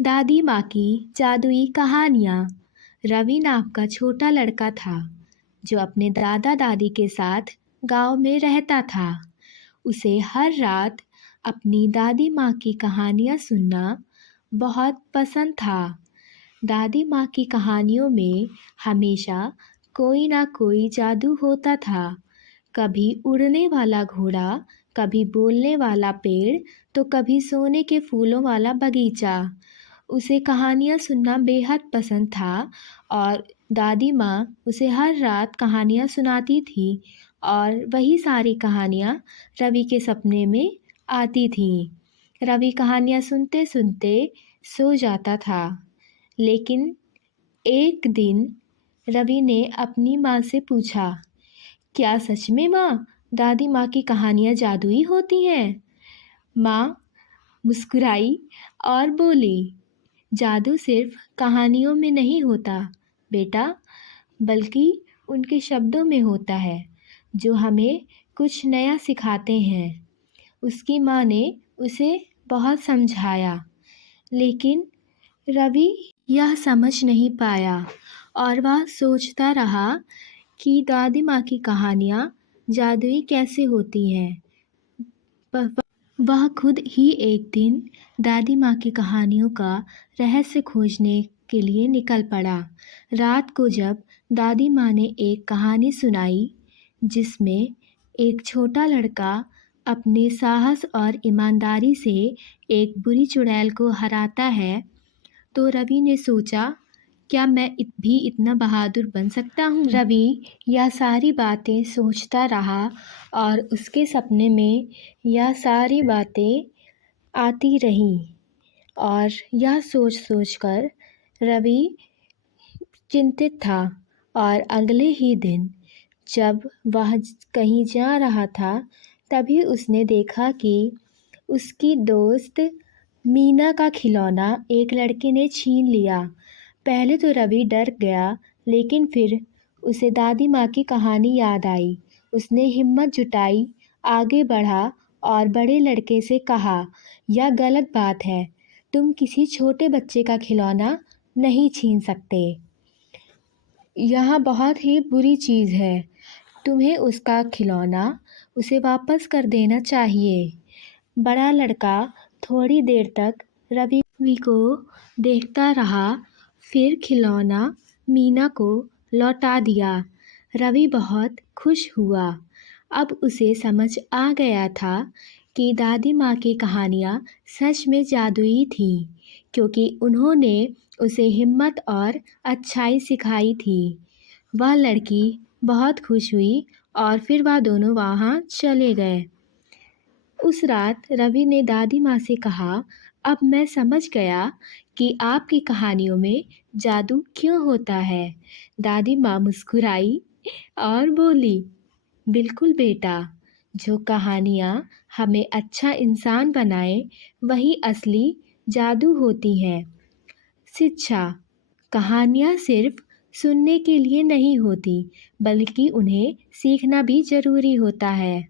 दादी माँ की जादुई कहानियाँ। रवि नाम का छोटा लड़का था जो अपने दादा दादी के साथ गांव में रहता था। उसे हर रात अपनी दादी माँ की कहानियाँ सुनना बहुत पसंद था। दादी माँ की कहानियों में हमेशा कोई ना कोई जादू होता था। कभी उड़ने वाला घोड़ा, कभी बोलने वाला पेड़, तो कभी सोने के फूलों वाला बगीचा। उसे कहानियाँ सुनना बेहद पसंद था और दादी माँ उसे हर रात कहानियाँ सुनाती थी और वही सारी कहानियाँ रवि के सपने में आती थीं। रवि कहानियाँ सुनते सुनते सो जाता था। लेकिन एक दिन रवि ने अपनी माँ से पूछा, क्या सच में माँ, दादी माँ की कहानियाँ जादुई होती हैं? माँ मुस्कुराई और बोली, जादू सिर्फ कहानियों में नहीं होता बेटा, बल्कि उनके शब्दों में होता है जो हमें कुछ नया सिखाते हैं। उसकी माँ ने उसे बहुत समझाया, लेकिन रवि यह समझ नहीं पाया और वह सोचता रहा कि दादी माँ की कहानियाँ जादुई कैसे होती हैं। वह खुद ही एक दिन दादी माँ की कहानियों का रहस्य खोजने के लिए निकल पड़ा। रात को जब दादी माँ ने एक कहानी सुनाई जिसमें एक छोटा लड़का अपने साहस और ईमानदारी से एक बुरी चुड़ैल को हराता है, तो रवि ने सोचा, क्या मैं भी इतना बहादुर बन सकता हूँ? रवि यह सारी बातें सोचता रहा और उसके सपने में यह सारी बातें आती रहीं और यह सोच सोचकर रवि चिंतित था। और अगले ही दिन जब वह कहीं जा रहा था, तभी उसने देखा कि उसकी दोस्त मीना का खिलौना एक लड़के ने छीन लिया। पहले तो रवि डर गया, लेकिन फिर उसे दादी माँ की कहानी याद आई। उसने हिम्मत जुटाई, आगे बढ़ा और बड़े लड़के से कहा, यह गलत बात है, तुम किसी छोटे बच्चे का खिलौना नहीं छीन सकते। यह बहुत ही बुरी चीज़ है, तुम्हें उसका खिलौना उसे वापस कर देना चाहिए। बड़ा लड़का थोड़ी देर तक रवि को देखता रहा, फिर खिलौना मीना को लौटा दिया। रवि बहुत खुश हुआ। अब उसे समझ आ गया था कि दादी माँ की कहानियाँ सच में जादुई थीं, क्योंकि उन्होंने उसे हिम्मत और अच्छाई सिखाई थी। वह लड़की बहुत खुश हुई और फिर वह दोनों वहाँ चले गए। उस रात रवि ने दादी माँ से कहा, अब मैं समझ गया कि आपकी कहानियों में जादू क्यों होता है। दादी माँ मुस्कुराई और बोली, बिल्कुल बेटा, जो कहानियाँ हमें अच्छा इंसान बनाए वही असली जादू होती हैं। शिक्षा, कहानियाँ सिर्फ सुनने के लिए नहीं होती, बल्कि उन्हें सीखना भी ज़रूरी होता है।